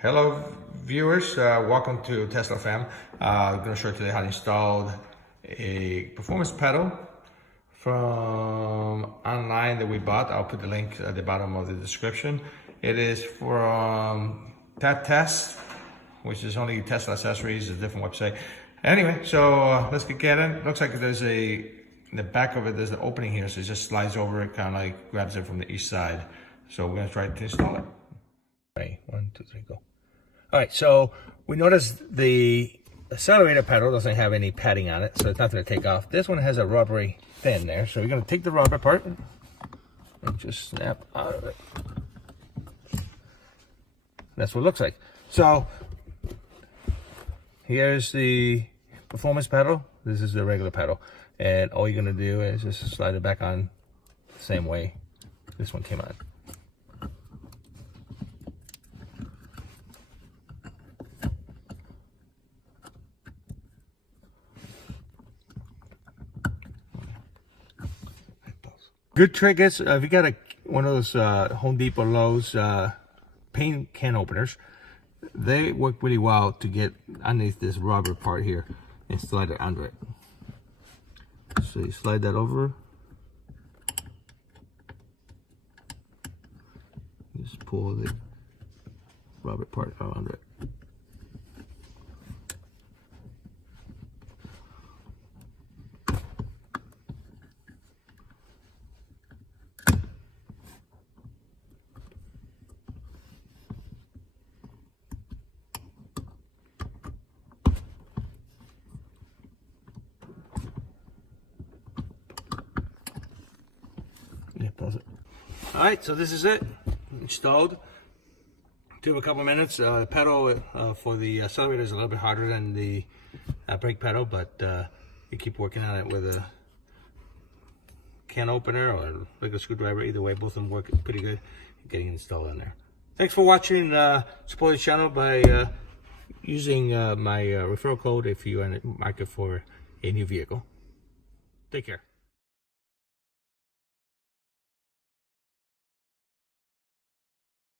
Hello viewers, welcome to Tesla Fam. I'm going to show you today how to install a performance pedal from online that we bought. I'll put the link at the bottom of the description. It is from TAPTES, which is only Tesla accessories, a different website. Anyway, so let's get in. Looks like there's in the back of it, there's an opening here, so it just slides over, it kind of like grabs it from the east side. So we're going to try to install it. Ready? 1, 2, 3, go. All right, so we noticed the accelerator pedal doesn't have any padding on it, so it's not going to take off. This one has a rubbery fin there, so we're going to take the rubber part and just snap out of it. That's what it looks like. So here's the performance pedal. This is the regular pedal, and all you're going to do is just slide it back on the same way this one came on. Good trick is if you got one of those Home Depot, Lowe's paint can openers, they work really well to get underneath this rubber part here and slide it under it. So you slide that over, just pull the rubber part out under it. Yeah, pause it. All right, so this is it, installed. Took a couple minutes. The pedal for the accelerator is a little bit harder than the brake pedal, but you keep working on it with a can opener or like a screwdriver. Either way, both of them work pretty good. Getting installed in there. Thanks for watching. Support the channel by using my referral code if you are in the market for a new vehicle. Take care.